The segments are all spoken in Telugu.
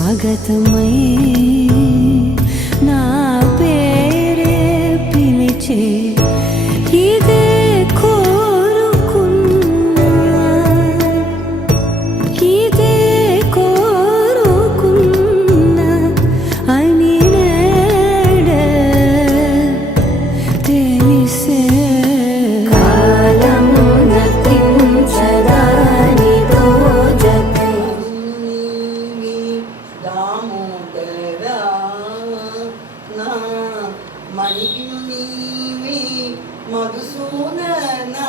స్వాగతమై నా పేరే పిలిచే ఇదే కోరుకున్నా ఇదే కోరుకున్నా అని నేడే తెలిసే కాలం నతించదాని దోజతే దామోదరా నా మణికిను నీవి మధుసూదనా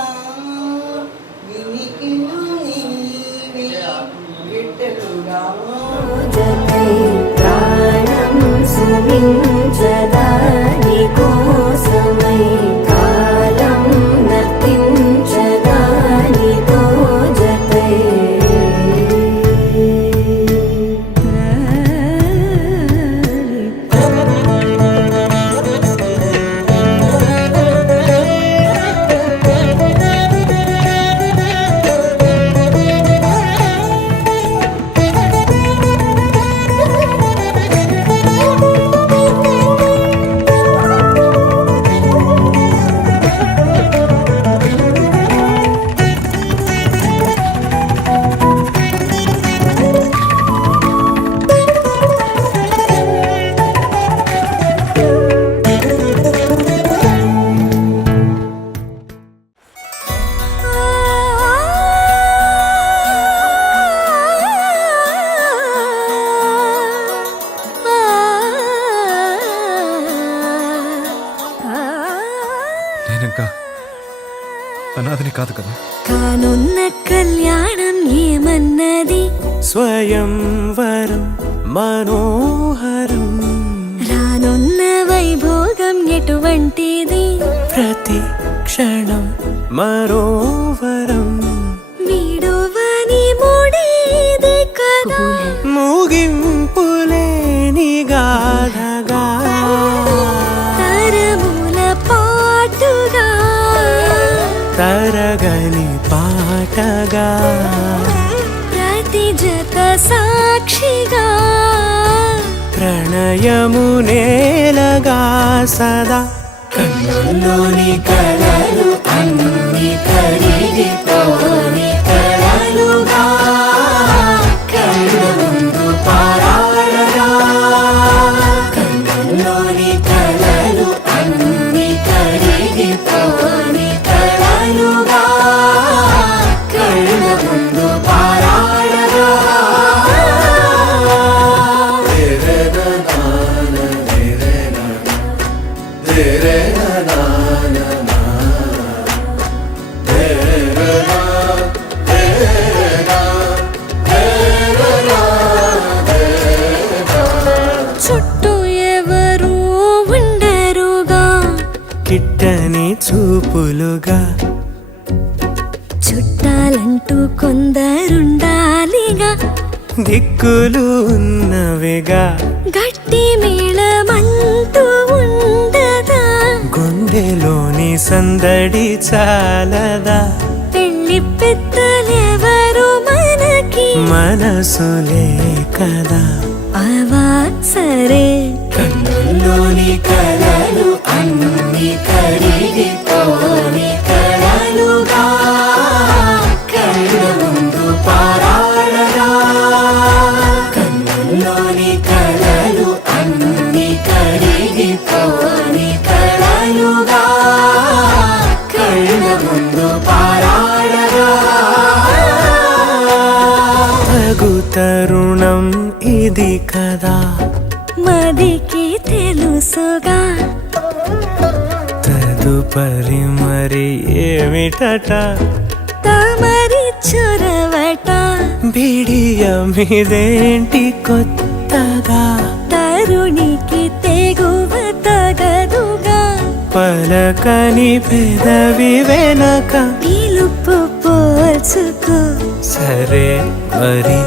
వినికిను నీవి విఠలుడా జతే ప్రాణం సుమించదాని కోసమై కాలం నర్తించదాని దోజతే నేనింకా అనాథని కాదు కదా. కానున్న కళ్యాణం ఏమన్నది స్వయంవరం మనోహరం రానున్న వైభోగం ఎటువంటిది ప్రతి క్షణం మరోవరం వీడువని మూడేది కదా ముగింపులేని గాథగా తరముల పాటుగా తరగని పాటగా ప్రతి జత సాక్షిగా ప్రణయము నేలగా సదా కన్నుల్లోని కలలు అన్ని కరిగిపోని కలలుగా కళ్ళ ముందు పారాడగా కన్నుల్లోని కలలు అన్ని కరిగిపోని కలలుగా కళ్ళ ముందు పారాడగా చుట్టూ ఎవరు ఉండరుగా కిట్టని చూపులుగా చుట్టాలంటూ కొందరుండాలిగా దిక్కులు ఉన్నవిగా గట్టి మేళమంటూ ఉండదా గుండెలోని సందడి చాలదా పెళ్లి పెద్దలెవరు మనకి మనసులే కదా అవా సరే కన్నుల్లోని కలలు అన్ని కరిగిపోని కలలుగా కళ్ళ ముందు పారాడగా కన్నుల్లోని కలలు అన్ని కరిగిపోని కలలుగా కళ్ళ ముందు పారాడగా తగు తరుణం ఇది కదా మదికి తెలుసుగా తదుపరి మరి ఏమిటట తమరి చొరవట బిడియమిదేంటి కొత్తగా తరుణికి తెగువ తగదుగా పలకని పెదవి వెనక పిలుపు పోల్చుకో సరే మరి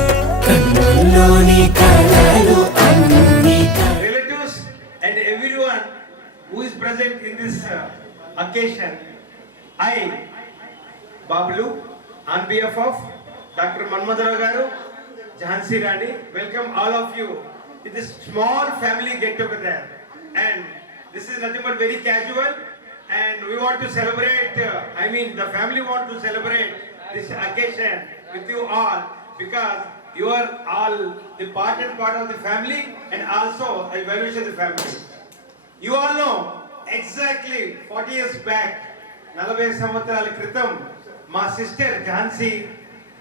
కన్నుల్లోని కలలు అన్ని relatives and everyone who is present in this occasion, I, Bablu, on behalf of Dr. Manmadharao garu, Jhansi Rani. Welcome all of you to this small family get together. And this is nothing but very casual. And we want to celebrate, the family want to celebrate this occasion with you all because you are all the part of the family and also a well-wisher of the family. You all know exactly 40 years back, 40 సంవత్సరాల క్రితం మా సిస్టర్ ఝాన్సీ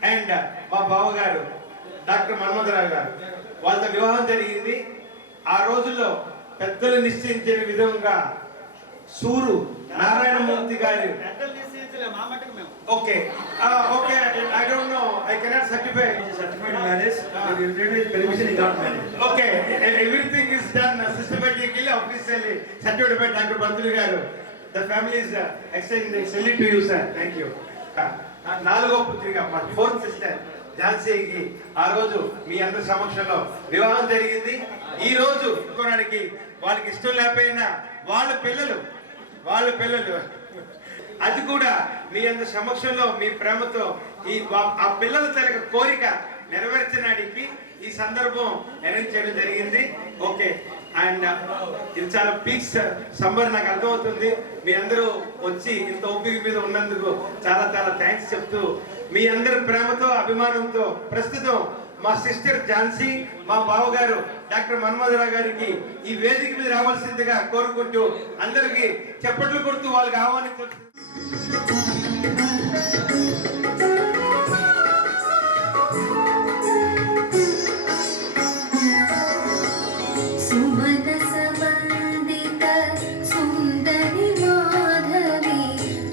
అండ్ మా బావగారు డాక్టర్ మన్మథరావు గారు వాళ్ళ వివాహం జరిగింది. ఆ రోజుల్లో పెద్దలు నిశ్చయించిన విధంగా Suru Narayanamurthy garu okay okay I don't know I cannot certify marriage permission is not marriage. Okay everything is done systematically officially certified by doctor Pantulu garu. The family is extending salute to you sir. Thank you. నాలుగో పుత్రిక మా ఫోర్త్ సిస్టర్ ఝాన్సీకి ఆ రోజు మీ అందరి సమక్షంలో వివాహం జరిగింది. ఈ రోజు కొనడానికి వాళ్ళకి ఇష్టం లేకపోయినా వాళ్ళ పిల్లలు అది కూడా మీ అందరి సమక్షంలో మీ ప్రేమతో ఆ పిల్లల తన కోరిక నెరవేర్చడానికి ఈ సందర్భం అరేంజ్ చేయడం జరిగింది. ఓకే అండ్ ఇది చాలా పీక్స్ సమ్మర్ నాకు అర్థమవుతుంది. మీ అందరూ వచ్చి ఇంత ఓపిక మీద ఉన్నందుకు చాలా చాలా థ్యాంక్స్ చెప్తూ మీ అందరి ప్రేమతో అభిమానంతో ప్రస్తుతం మా సిస్టర్ ఝాన్సీ మా బావగారు డాక్టర్ మన్మథరావు గారికి ఈ వేదిక మీద రావాల్సిందిగా కోరుకుంటూ అందరికి చప్పట్లు కొడుతూ వాళ్ళకి ఆహ్వానించు. సుమన సంబంధిత సుందరి మాధవి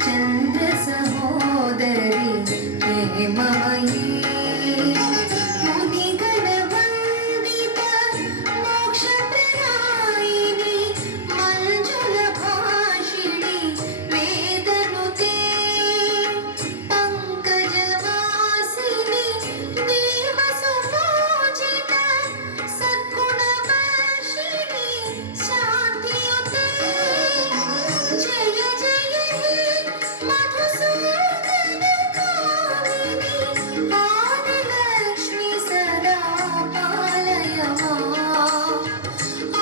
చంద్ర సహోదరి హేమమయీ మునిగణ వందిత మోక్షప్రదాయిని మంజుల భాషిణి వేదనుతే పంకజవాసిని దేవసుపూజిత సద్గుణవర్షిణి శాంతియుతే జయ జయ హే మధుసూదన కామిని ఆదిలక్ష్మి సదా పాలయ మాం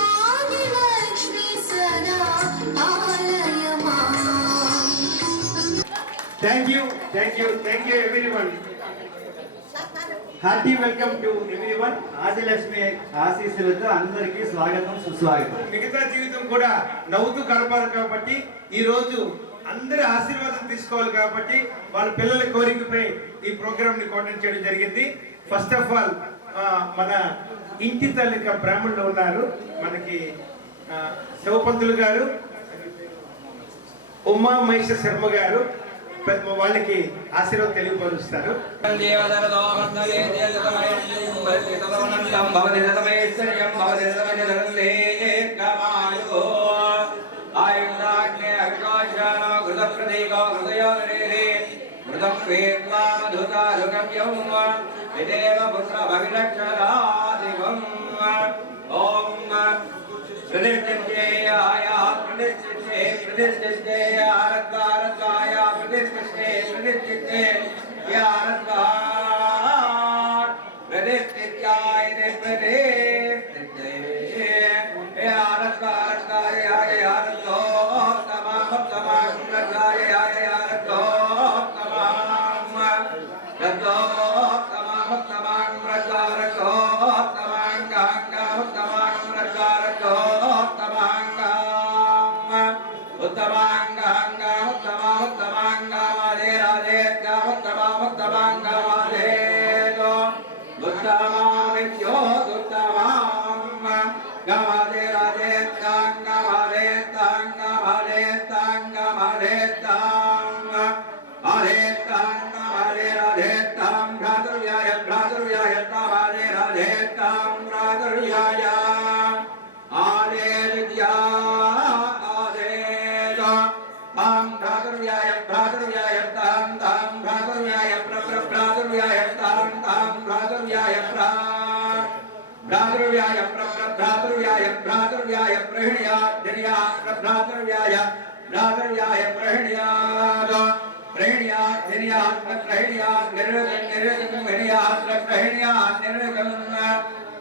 ఆదిలక్ష్మి సదా పాలయ మాం. Thank you everyone. Hearty welcome to everyone. Adilakshmi ఆశీస్సులతో అందరికీ స్వాగతం సుస్వాగతం. మిగతా జీవితం కూడా నవ్వుతూ గడపాలి కాబట్టి ఈ రోజు అందరి ఆశీర్వాదం తీసుకోవాలి కాబట్టి వాళ్ళ పిల్లల కోరికపై ఈ ప్రోగ్రామ్ ని కోఆర్డినేట్ చేయడం జరిగింది. ఫస్ట్ ఆఫ్ ఆల్ మన ఇంటి తల్లిక బ్రాహ్మణులు ఉన్నారు మనకి శివపంతులు గారు, ఉమా మహేశ్వర శర్మ గారు వాళ్ళకి ఆశీర్వాదం తెలియపరుస్తారు. प्रतिष्ठेयाय प्रतिष्ठे प्रतिष्ठे आरद्वारद्वाय प्रतिष्ठे प्रतिष्ठे यारद्वार प्रतिष्ठ्याय प्रतिष्ठे यारद्वारद्वाय यारद्वार तमाम तमाम रद्वाय यारद्वार तमाम रद्वार तमाम तमाम रद्वार तमाम गांगा तमाम रद्वार उत्तमांगा उत्तमांगा माधे राधे उत्तमांगा माधे तो उत्तमामित्यो उत्तमाम गाधे राधे तांगा माधे तांगा माधे तांगा माधे तांग माधे तांगा माधे राधे तांग भ्रातृव्याय तामाधे राधे तांग भ्रातृव्याय आधे विद्या भ्रातृव्याय तां भ्रातृव्याय भ्रातृव्याय तां भ्रातृव्याय भ्रातृव्याय भ्रातृव्याय प्रहिण्या धन्या भ्रातृव्याय प्रहिण्या प्रहणियात् धिनियात् प्रहणियात् निर्वृतं निर्वृतं धिनियात् प्रहणियात् निर्वृतं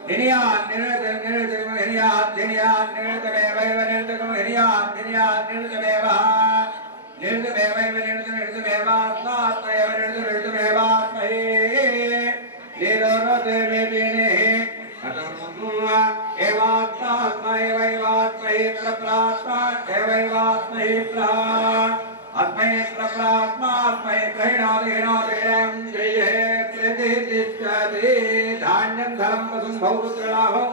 धिनियात् निर्वृतं निर्वृतं धिनियात् धिनियात् निर्वृतमेव निर्वृतं धिनियात् धिनियात् निर्वृतमेव निर्वृतमेव निर्वृतमेव आत्मात्मैव निर्वृतमेव आत्महे निरोधमेवेने एवात्मात्मैवैवात्महे प्रप्रात्मा एवैवात्महे आत्महे प्रप्रात्मात्महे प्रहिणादेनादेनं जये प्रतिष्ठते धान्यं धनं वसुं भौपुत्रलाभं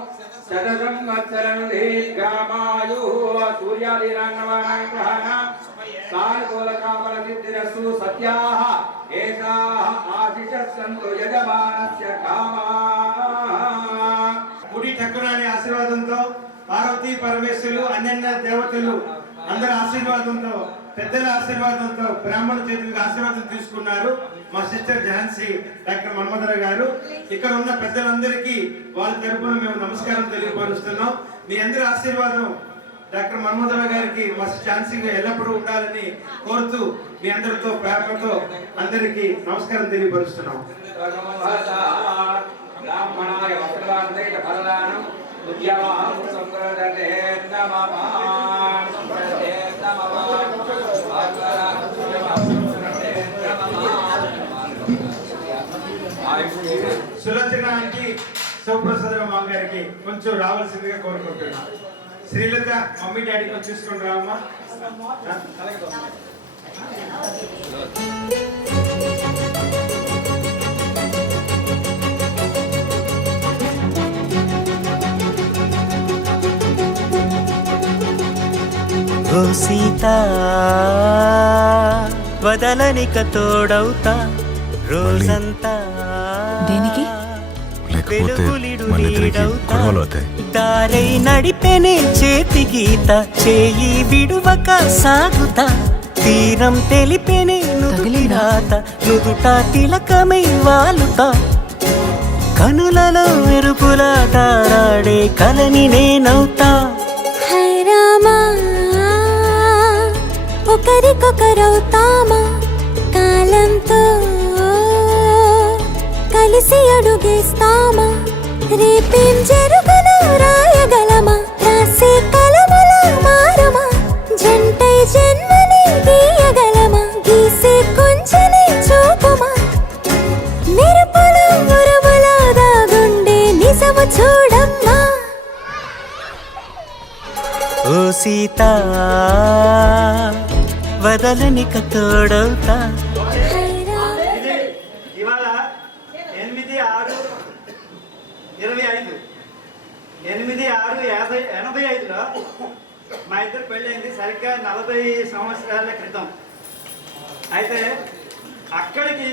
सततं वत्सरं दीर्घामायुः सूर्यादीनान्नवानां ग्रहाणां कालकोलकामलसिद्धिरस्तु सत्याः एषाः आशिषः सन्तु यजमानस्य कामाः గుడి ఠక్కురాని ఆశీర్వాదంతో పార్వతీ పరమేశ్వరులు అన్యన్య దేవతలు అందరి ఆశీర్వాదంతో పెద్దల ఆశీర్వాదంతో బ్రాహ్మణ చేతులకు ఆశీర్వాదం తీసుకున్నారు మా సిస్టర్ ఝాన్సీ డాక్టర్ మన్మధర గారు. ఇక్కడ ఉన్న పెద్దలందరికీ వాళ్ళ తరపున మేము నమస్కారం తెలియపరుస్తున్నాం. మీ అందరి ఆశీర్వాదం డాక్టర్ మన్మధర గారికి మా ఝాన్సీగా ఎల్లప్పుడూ ఉండాలని కోరుతూ మీ అందరితో ప్రేమతో అందరికీ నమస్కారం తెలియపరుస్తున్నాం. ब्राह्मणाय वस्त्रदानैः फलदानं उद्यमः संप्रदते नमः संप्रदते नमः సులోచనానికి శివప్రసాదరావు గారికి కొంచెం రావాల్సిందిగా కోరుకుంటున్నాం. శ్రీలత మమ్మీ డాడీ కొంచెం తీసుకొని రామ్మా. ఓ సీత వదలనిక తోడవుతా రోజంతా దేనికి? లేకపోతే మన ఇద్దరికి గొడవలు అవుతాయి. దారై నడిపెనే చేతి గీత చేయి విడువక సాగుతా తీరం తెలిపెనే నుదుటి రాత నుదుట తిలకమై వాలుతా కనులలో మెరుపులా తారాడే కలని నేనవుతా. హై రామా ఒకరికొకరవుతామా కాలంతో కలిసి అడుగేస్తామా రేపేం జరుగును రాయగలమా రాసే కలముల మారమా జంటై జన్మని గీయగలమా గీసే కొంచెని చూపుమా మెరుపుల మురుముల దాగుండే నిజము చూడమ్మా. ఓ సీత వదలనిక తోడవుతా. ఇవాళ 8/6/85లో మా ఇద్దరు పెళ్ళైంది సరిగ్గా 40 సంవత్సరాల క్రితం. అయితే అక్కడికి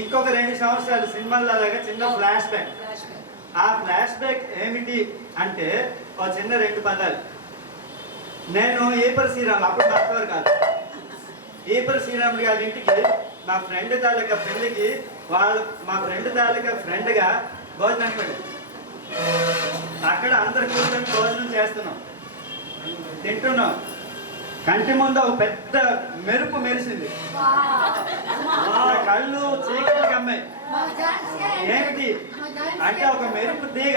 ఇంకొక 2 సంవత్సరాలు సినిమాలలాగా చిన్న ఫ్లాష్ బ్యాక్. ఆ ఫ్లాష్ బ్యాక్ ఏమిటి అంటే ఒక చిన్న 2 పదాలు. నేను ఈపర్ శ్రీరాములు అప్పుడు భర్తవారు కాదు ఈపర్ శ్రీరాములు గారి ఇంటికి మా ఫ్రెండ్ తాలూకా పెళ్ళికి మా ఫ్రెండ్ తాలూకా ఫ్రెండ్గా భోజనానికి వెళ్ళాను. అక్కడ అందరు కూర్చొని భోజనం చేస్తున్నాం తింటున్నాం. కంటి ముందు ఒక పెద్ద మెరుపు మెరిసింది. కళ్ళు చీకటి కమ్మాయి. ఏమిటి అంటే ఒక మెరుపు తీగ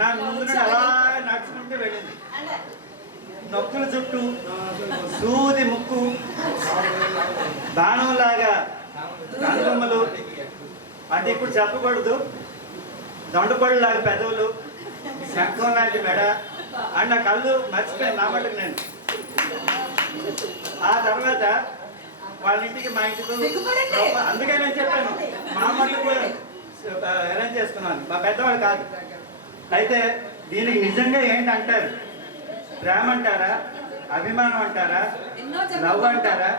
నా ముందు నుండి అలా నడుచుకుంటూ వెళ్ళింది. నొక్కుల చుట్టూ సూది ముక్కు బాణంలాగా కనుబొమ్మలు అంటే ఇప్పుడు చెప్పకూడదు దొండపళ్ళు లాగా పెదవులు శంఖం లాంటి మెడ అండ్ నా కళ్ళు మర్చిపోయాను నా మటుకు నేను. ఆ తర్వాత వాళ్ళ ఇంటికి మా ఇంటికి అందుకే నేను చెప్పాను మా మటుకు అరేంజ్ చేసుకున్నాను మా పెద్దవాళ్ళు కాదు. అయితే దీనికి నిజంగా ఏంటంటారు? ప్రేమ అంటారా, అభిమానం అంటారా, లవ్ అంటారా?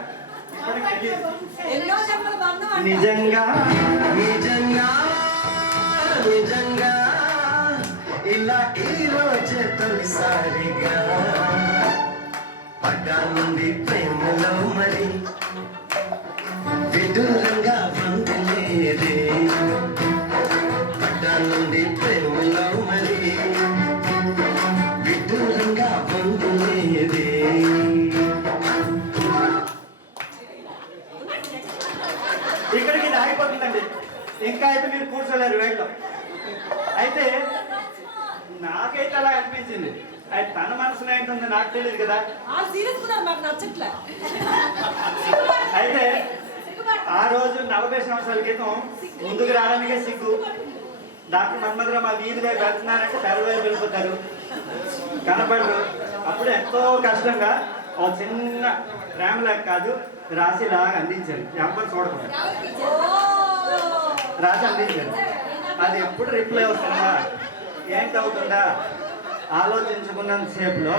ఇప్పటికి తెలియదు. నిజంగా నిజంగా నిజంగా ఇలా ఈరోజే తొలిసారిగా పడ్డానుంది ప్రేమలో మరి విదూరంగా వందలేదే పడ్డానుంది ప్రేమలో మరి విదూరంగా వందలేదే. ఇక్కడికి ఇది ఆగిపోతుందండి. ఇంకా అయితే మీరు కూర్చోలేరు వేళ్ళు. అయితే నాకైతే అలా అనిపించింది. అయితే తన మనసులో ఏంటుందో నాకు తెలియదు కదా. అయితే ఆ రోజు 40 సంవత్సరాల క్రితం ముందుకు రావడానికే సిగ్గు. డాక్టర్ మన్మధరావు మా వీధిలో వెళ్తున్నారంటే తెరవేరు వెళ్ళిపోతారు, కనపడరు. అప్పుడు ఎంతో కష్టంగా ఒక చిన్న ప్రేమలాగా కాదు రాశిలాగా అందించారు. ఎవరు చూడకుండా రాసి అందించారు. అది ఎప్పుడు రిప్లై అవుతుందా ఏంటవుతుందా ఆలోచించుకున్నంత సేపులో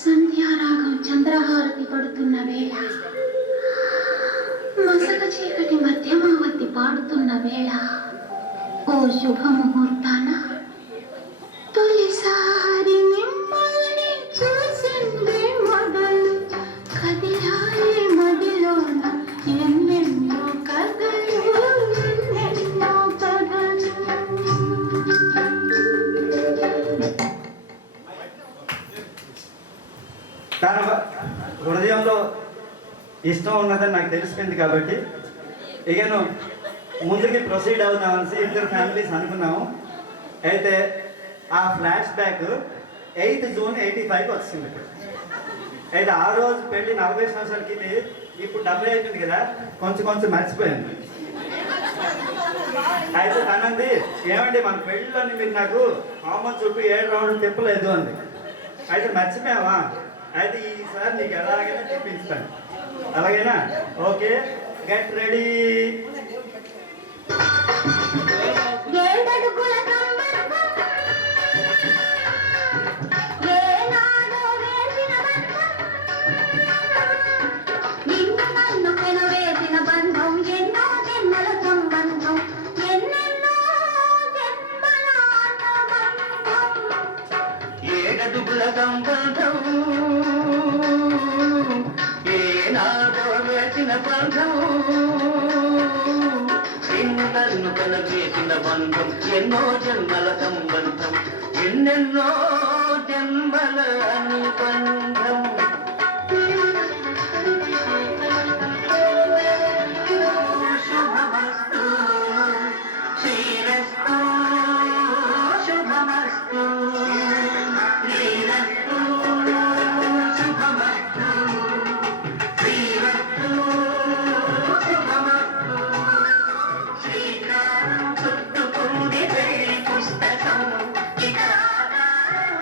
సంధ్యారాగం చంద్రహారతి పడుతున్న వేళ, మసక చీకటి మధ్యమావతి పాడుతున్న వేళ, ఓ శుభముహూర్తాన తొలిసారి మిమ్మల్ని చూసిందే మొదలు కదిలాయి మదిలోన ఎన్నెన్నో కథలు, ఎన్నెన్నో కథలు. తన హృదయంలో ఇష్టం ఉన్నదని నాకు తెలిసిపోయింది కాబట్టి ఇక ముందుకి ప్రొసీడ్ అవుదామని ఇద్దరు ఫ్యామిలీస్ అనుకున్నాము. అయితే ఆ ఫ్లాష్ బ్యాక్ 8 జూన్ 85 వచ్చింది. అయితే ఆ రోజు పెళ్లి 40 సంవత్సరాలకి ఇప్పుడు 70 అయిపోయింది కదా, కొంచెం కొంచెం మర్చిపోయింది. అయితే తనంది ఏమండి మన పెళ్ళిలోని మీరు నాకు కామన్ చూపి 7 రౌండ్లు తిప్పలేదు అంది. అయితే మర్చిపోయావా? అయితే ఈసారి నీకు ఎలాగైనా తిప్పిస్తాను, అలాగేనా? Okay, get ready. ఏడడుగుల సంబంధం ఏనాడో వేసిన బంధం, నన్ను కలవేసిన బంధం ఎన్నో జన్మల సంబంధం, ఎన్నెన్నో జన్మల అనుబంధం. శుభమస్తు శ్రీరస్తు శుభమస్తు శ్రీరస్తు శుభమస్తు శ్రీరస్తు శుభమస్తు. శ్రీకారం చుట్టుకుంది పెళ్లి పుస్తకం, ఇక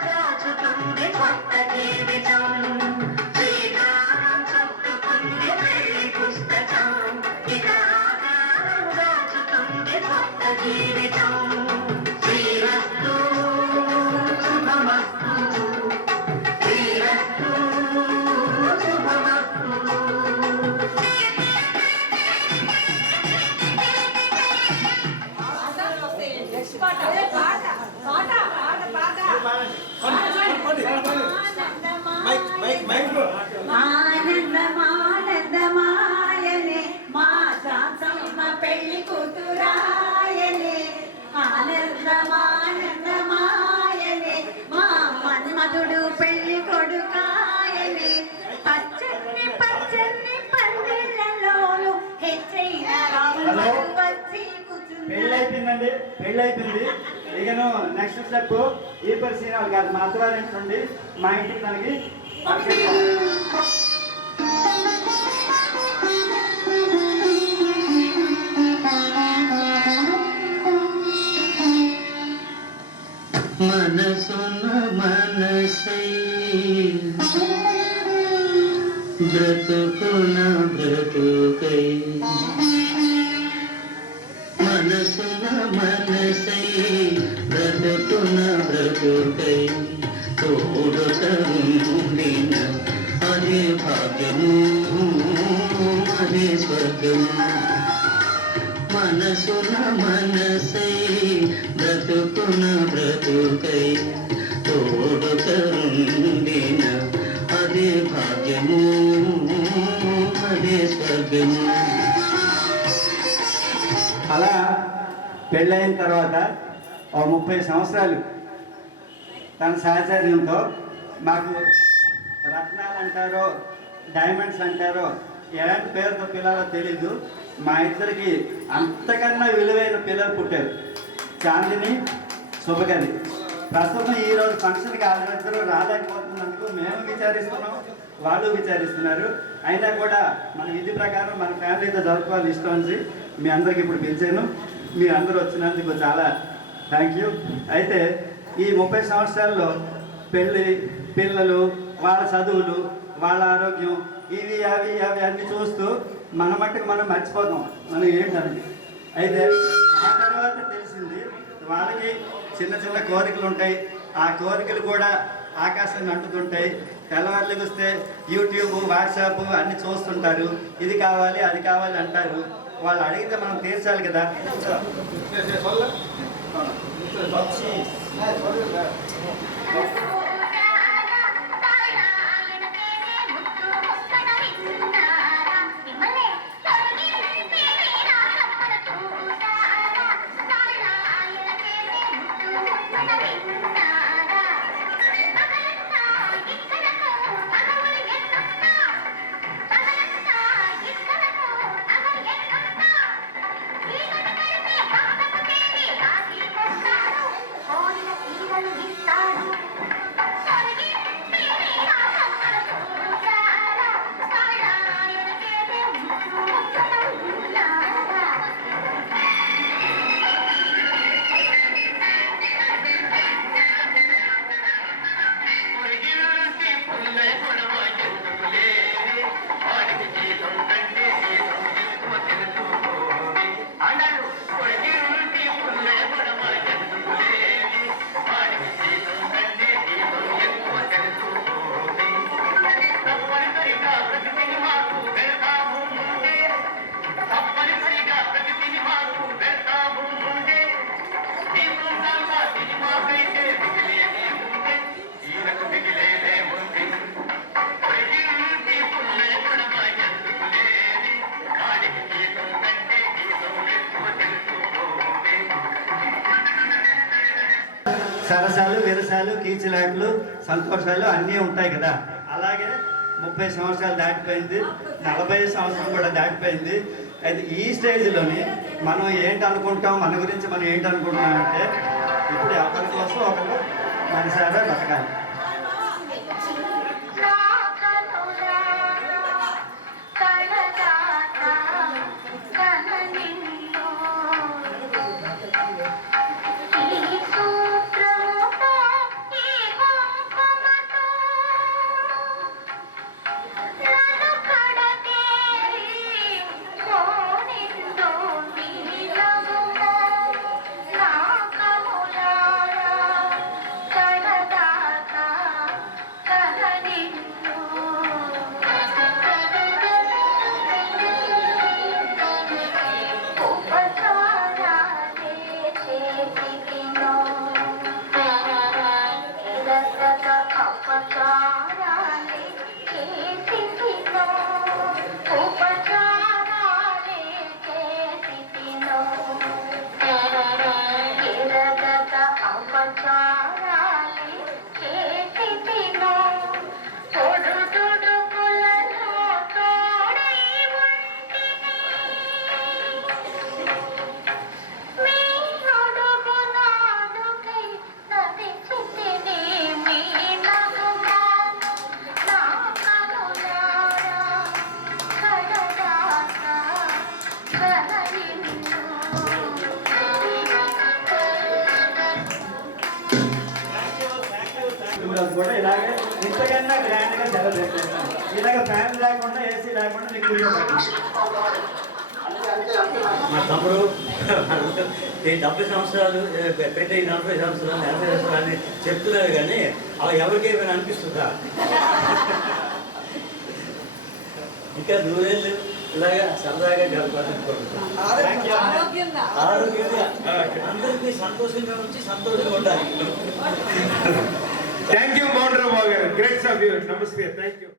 రాజుతుంది కొత్త జీవితం. శ్రీకారం చుట్టుకుంది పెళ్లి పుస్తకం, ఇక రాజుతుంది కొత్త జీవితం. శ్రీరస్తు శుభమస్తు శ్రీరస్తు శుభమస్తు. ఆనందమానందమాయనే మా శాంతమ్మ పెళ్లి కూతురాయనే, ఆనందమానందమాయనే మా మన్మధుడు పెళ్లి కొడుకాయనే. పచ్చని పచ్చని పందిళ్ళలోను హెచ్చైన రాములు వచ్చి కూర్చున్నారు. పెళ్ళైపోయిందండి, పెళ్ళైపోయింది. ఇకను నెక్స్ట్ స్టెప్ ఈ పరిశీలన కాదు, మా అత్తవారింటి నుండి మా ఇంటికి తనకి మనసున మనసై బ్రతుకున బ్రతుకై మనసున మనసై బ్రతుకున బ్రతుకై తోడుకుండిన అదే భాగ్యము అదే స్వర్గము మనసున మనసై బ్రతుకున బ్రతుకై తోడుకుండిన అదే భాగ్యము అదే స్వర్గము. అలా పెళ్ళైన తర్వాత ఓ 30 సంవత్సరాలు తన సహచర్యంతో మాకు రత్నాలు అంటారో డైమండ్స్ అంటారో ఎలాంటి పేరుతో పిల్లలో తెలీదు, మా ఇద్దరికి అంతకన్నా విలువైన పిల్లలు పుట్టారు. చాందిని, శుభగని. ప్రస్తుతం ఈరోజు ఫంక్షన్కి వాళ్ళిద్దరూ రాలేకపోతున్నందుకు మేము విచారిస్తున్నాం, వాళ్ళు విచారిస్తున్నారు. అయినా కూడా మన విధి ప్రకారం మన ఫ్యామిలీతో జరుపుకోవాలి ఇష్టం అని మీ అందరికి ఇప్పుడు పిలిచాను. మీ అందరూ వచ్చినందుకు చాలా థ్యాంక్ యూ. అయితే ఈ 30 సంవత్సరాల్లో పెళ్ళి, పిల్లలు, వాళ్ళ చదువులు, వాళ్ళ ఆరోగ్యం, ఇవి అవి అవి అన్నీ చూస్తూ మన మట్టుకు మనం మర్చిపోతాం మనం ఏంటని. అయితే ఆ తర్వాత తెలిసింది వాళ్ళకి చిన్న చిన్న కోరికలు ఉంటాయి. ఆ కోరికలు కూడా ఆకాశాన్ని అంటుతుంటాయి. తెల్లవారులకు వస్తే యూట్యూబ్, వాట్సాప్ అన్నీ చూస్తుంటారు. ఇది కావాలి అది కావాలి అంటారు. వాళ్ళు అడిగితే మనం తీర్చాలి కదా. సరసాలు, విరసాలు, కీచులాట్లు, సంతోషాలు అన్నీ ఉంటాయి కదా. అలాగే 30 సంవత్సరాలు దాటిపోయింది, 40 సంవత్సరం కూడా దాటిపోయింది. అయితే ఈ స్టేజ్లోని మనం ఏంటి అనుకుంటాం, మన గురించి మనం ఏంటి అనుకుంటాం అంటే ఇప్పుడు ఎవరి కోసం ఒకరు మనసారా బతకాలి. కూడా ఇలాగే ఇంతకన్నా గ్రాండ్గా సెలబ్రేట్ చేస్తాం. ఇలాగ ఫ్యామిలీ లేకుండా ఏసీ లేకుండా నీకు కూర్చోబెట్టాలి. మా తమ్ముడు ఈ 70 సంవత్సరాలు పెద్ద 40 సంవత్సరాలు 50 సంవత్సరాలు అని చెప్తున్నారు కానీ అవి ఎవరికి ఏమైనా అనిపిస్తుందా? ఇంకా నూరేళ్ళు ఇలాగా సరదాగా గడపాలనుకుంటున్నాను. ఆరోగ్యంగా అందరికీ సంతోషంగా ఉంచి సంతోషంగా ఉండాలి. థ్యాంక్ యూ మౌండ్రావు బాబు గారు, గ్రేట్ ఆఫ్ యూ. నమస్తే, థ్యాంక్ యూ.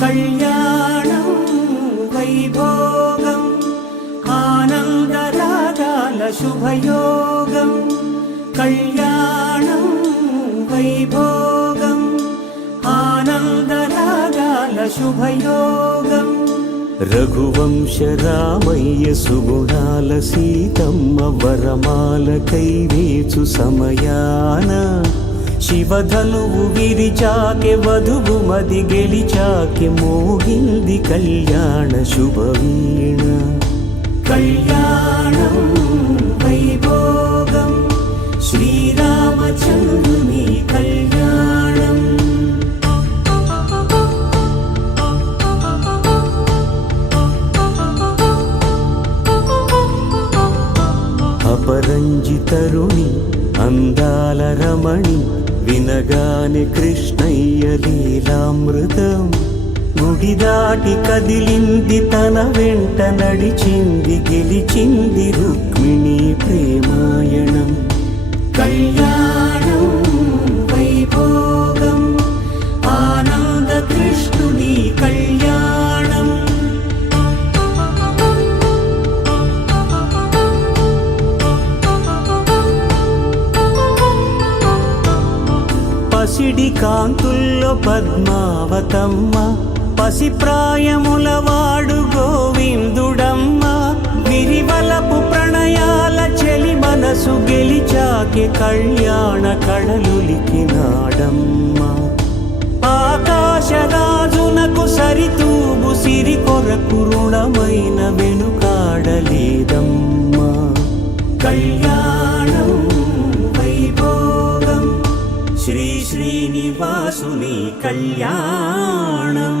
కళ్యాణం వైభోగం ఆనందరాగాల శుభయోగం. కళ్యాణం వైభోగం ఆనందరాగాల శుభయోగం. రఘువంశ రామయ్య సుగుణాల సీతమ్మ వరమాల కైవేచు సమయాన శివధనువు విరిచాకె వధువు మది గెలిచాకె మోగింది కళ్యాణ శుభవీణ. కళ్యాణం వైభోగం శ్రీరామచంద్రుని కళ్యాణం. అపరంజి తరుణి అందాల రమణి వినగానే కృష్ణయ్య లీలామృతం. గుడి దాటి కదిలింది తన వెంట నడిచింది గెలిచింది రుక్మిణి ప్రేమాయణం. కళ్యాణం వైభోగం ఆనంద కృష్ణుని కళ్యాణం. పసిడి కాంతుల్లో పద్మావతమ్మ పసిప్రాయముల వాడు గోవిందుడమ్మ. విరివలపు ప్రణయాల చెలి మనసు గెలిచాకె కళ్యాణ కళలులికినాడమ్మ. ఆకాశరాజునకు సరితూగు సిరి కొరకు రుణమైన వెనుకాడలేదమ్మ. కళ్యాణం వైభోగం శ్రీ శ్రీనివాసుని కళ్యాణం.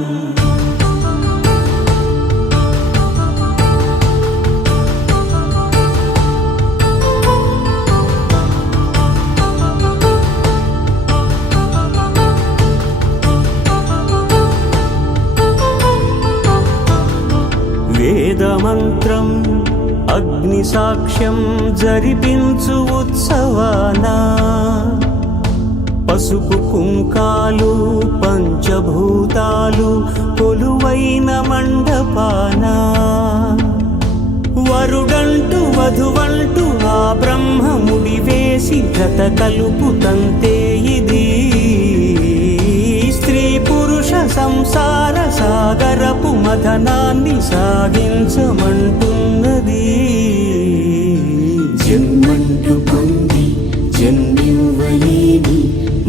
వేదమంత్రం అగ్ని సాక్ష్యం జరిపించు ఉత్సవానా. పసుపు కుంకాలు పంచభూతాలు కొలువైన మండపాన. వరుడంటూ వధువంటూ ఆ బ్రహ్మముడి వేసి జత కలుపు తంతే ఇది. స్త్రీ పురుష సంసార సాగరపు మథనాన్ని సాగించమంటున్నది. జన్మంటూ పొంది జన్మివ్వలేని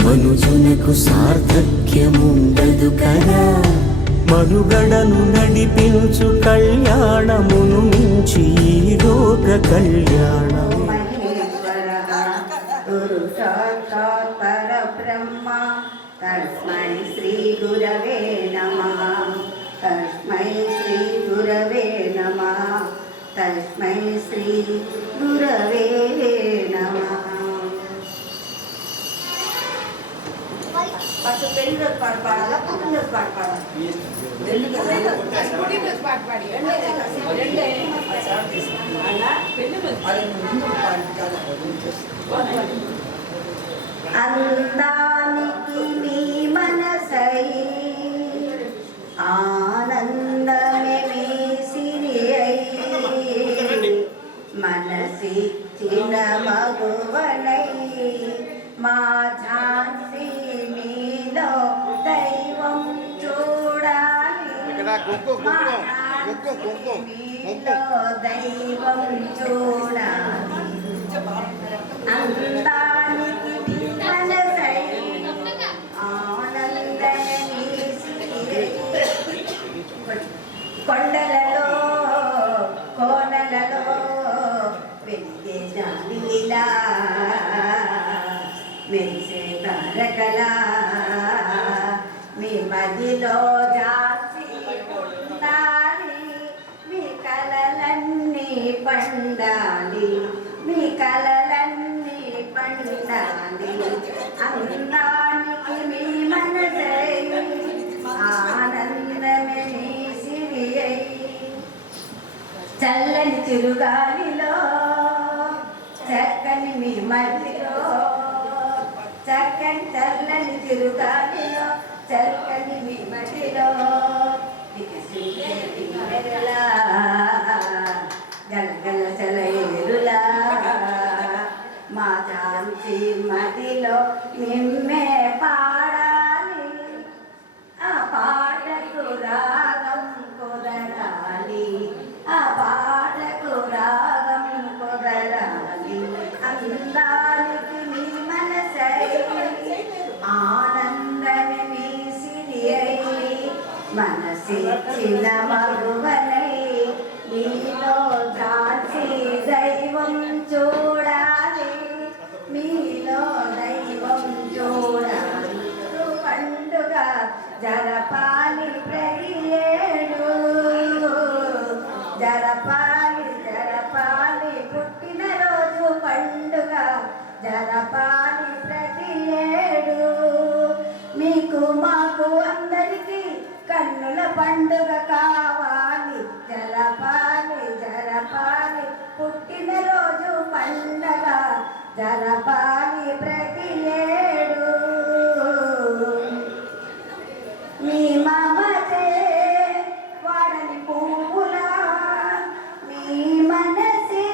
మనుజునకు సార్థక్యముండదు కదా. మనుగడను నడిపించు కళ్యాణమును మించి ఈ లోక కళ్యాణం. గురు సాక్షాత్ పరబ్రహ్మ తస్మై శ్రీ గురవే నమః. తస్మై శ్రీ గురవే నమః. తస్మై శ్రీ గురవే నమః. ఫస్ట్ పెళ్లి రోజు పాట పాడాలా, పుట్టిన రోజు పాట పాడాలా? అందానికి నీ మనసై ఆనందమే సిరి అయి మనసిచ్చిన మగువనై మా ఝాన్సీ మీలో దైవం చూడాలి. మీలో దైవం చూడాలి. అందానికి మనసై ఆనందమే సిరి కొండలలో కోనలలో వెలిగే జాబిలిలా మెరిసే తారకలా మీ మదిలో జాచి ఉండాలి, మీ కలలన్నీ పండాలి, మీ కలలన్నీ పండాలి. అందానికి మీ మనసై ఆనందమే మీ సిరి అయి చల్లని చిరుగాలిలో చక్కని మీ మదిలో చల్లని చిరుగాలిలో చక్కని మీ మదిలో గలగల చలయేరులా మా ఝాన్సీ మదిలో నిమ్మే పాడాలి, ఆ పాటకు రాగం కుదరాలి, ఆ పాటకు రాగం కుదరాలి. అందానికి మీ మనసై ఆనందమే మీ సిరి అయి మనసిచ్చిన మగువనై మీలో జాచి దైవం చూడాలి, మీలో దైవం చూడాలి. పండుగ జరపాలి ప్రతి ఏడు, జరపాలి జరపాలి పుట్టినరోజు పండుగ జరపాలి ప్రతి ఏడు. మీకు మాకు అందరికీ కన్నుల పండుగ కావాలి, జరపాలి జరపాలి పుట్టినరోజు పండుగ జరపాలి ప్రతి ఏడు. మీ మమతే వాడని పువ్వులా, మీ మనసే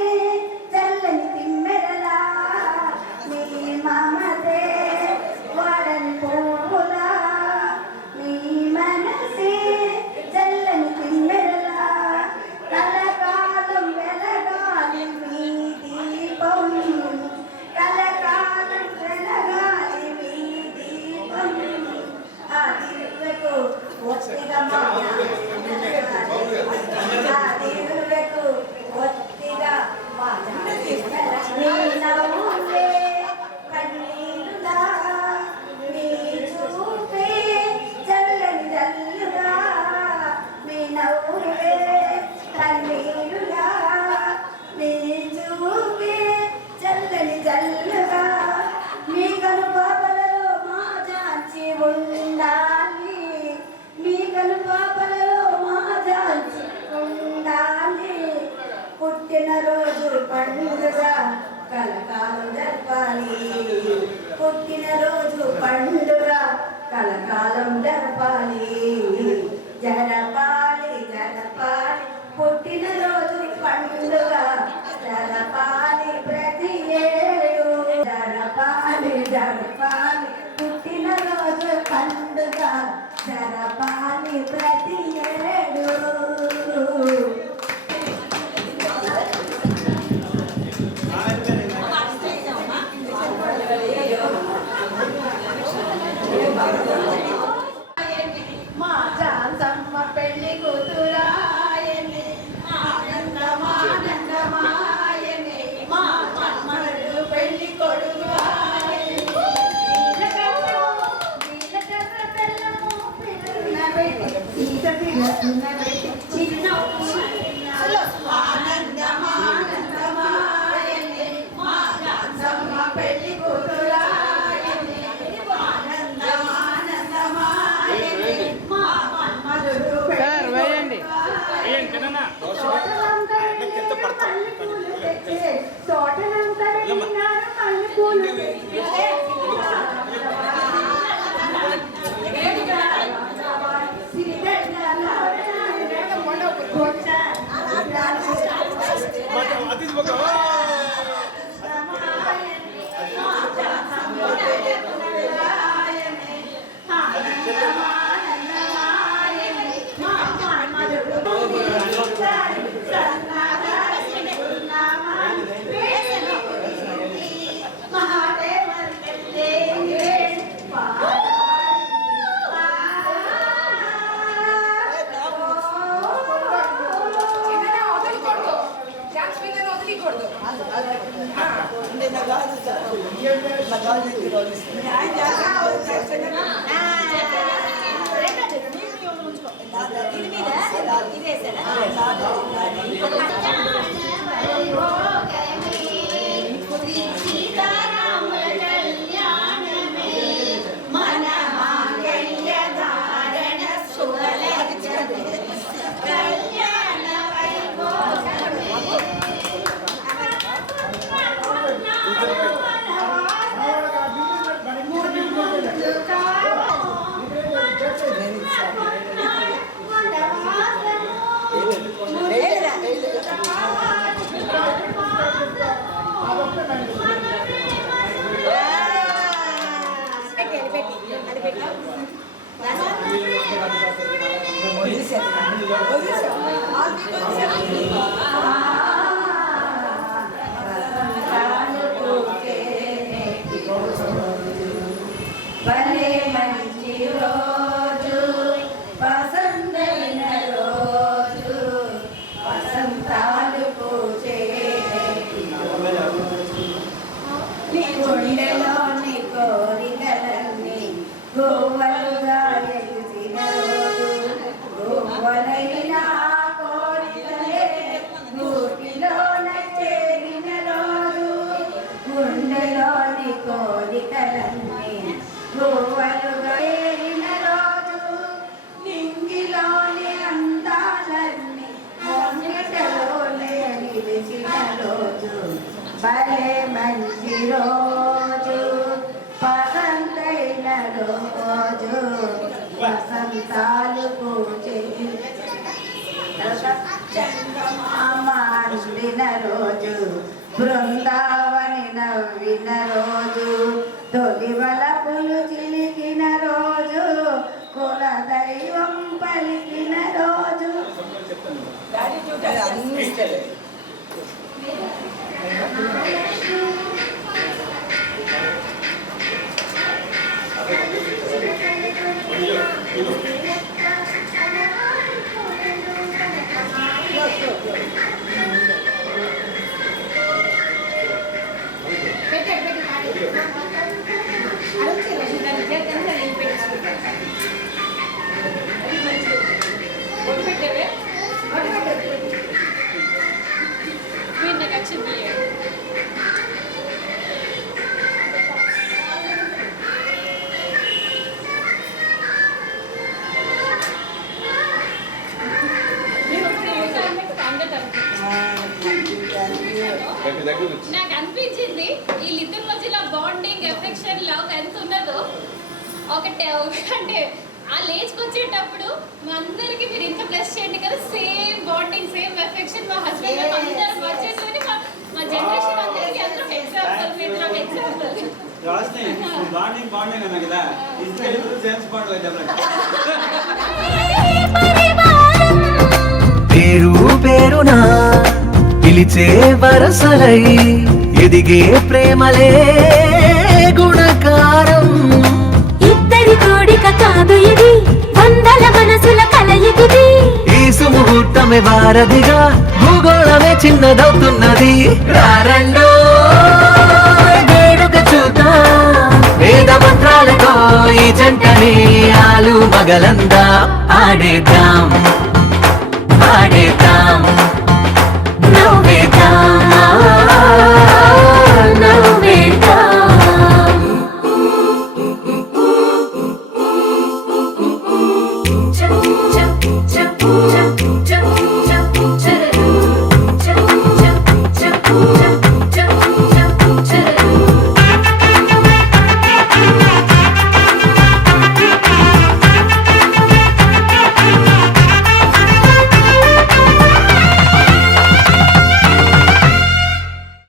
చల్లని తిమ్మెరలా, మీ మమతే వాడని పువ్వులా, మీ మనసే చల్లని తిమ్మెరలా. కలకాలం వెలగాలి మీ దీపం, కలకాలం వెలగాలి మీ దీపం. ఆ దివ్యకు ఒత్తిగా ఆ దివ్యకు ఒత్తిగా మీ నవ్వులే కన్నీరులా, మీ చూపే చల్లని జల్లుగా, మీ నవ్వులే కన్నీరులా, మీ చూపే చల్లని జల్లుగా. మీ కనుపాపలలో మా జాచి ఉండాలి, మీ కనుపాపలలో మా జాచి ఉండాలి. పుట్టినరోజు పండుగ కలకాలం జరపాలి, పుట్టినరోజు పండుగ కలకాలం జరపాలి, జరపాలి జరపాలి పుట్టినరోజు పండుగ జరపాలి ప్రతి ఏడు, జరపాలి జరపాలి పుట్టినరోజు పండుగ జరపాలి ప్రతి ఏడు. మా జాన్సమ్మ పెళ్లి కూతురాయనే, ఆనందమానందమాయనే, మా మన్మడు పెళ్లి కొడుకు చిన్న ఆనందమానందమాయనే, మా జాన్సమ్మ పెళ్లి కూతురాయనే, ఆనందమానందమాయనే, మా మన్మడు పెళ్లి తోటలంతా వెళ్ళినారు పళ్ళు పూలు మహాదేవ భలే మంచి రోజు వసంతైన రోజు వసంతాలు పూచే నీ గుండెలోని కోరికలన్నీ గోవలుగా ఎగిసిన రోజు గోవలైన కోరికలే గూటిలోన చేరిన రోజు గుండెలోని కోరికలన్నీ గోవలుగా చేరిన రోజు నింగిలోని అందాలన్నీ మొంగిటలోనే నిలిచిన రోజు భలే మంచి రోజు వసంతైన రోజు వసంతాలు పూచే చందమామ అందిన రోజు బృందావని నవ్విన రోజు తొలి వలపులు చిలికిన రోజు కుల దైవం పలికిన రోజు నాకు అనిపించింది వీళ్ళిద్దరి మధ్యలో బాండింగ్ ఎఫెక్షన్ లవ్ ఎంత ఉన్నదో ఒకటే అంటే ఆ లేజ్కి వచ్చేటప్పుడు మా అందరికి మీరు ఇంత ప్లస్ చేయండి కదా సేమ్ బాండింగ్ సేమ్ ఎఫెక్షన్ మా హస్బెండ్ అందరం వచ్చేసి మా జనరేషన్ అందరికి అందరం ఎగ్జాంపుల్ బాండింగ్ అన్నా కదా జేమ్స్ బాండ్ పేరు పేరునా పిలిచే వరసలై ఎదిగే ప్రేమలే గుణకారం ఇద్దరి కోడిక కాదు ఇది వందల మనసుల కలయికిది ఈ సుముహూర్తమే వారధిగా భూగోళమే చిన్నదవుతున్నది రారండో వేడుక చూద్దాం వేద మంత్రాలతో ఈ జంటని ఆలు మగలందా ఆడేద్దాం ఆడేద్దాం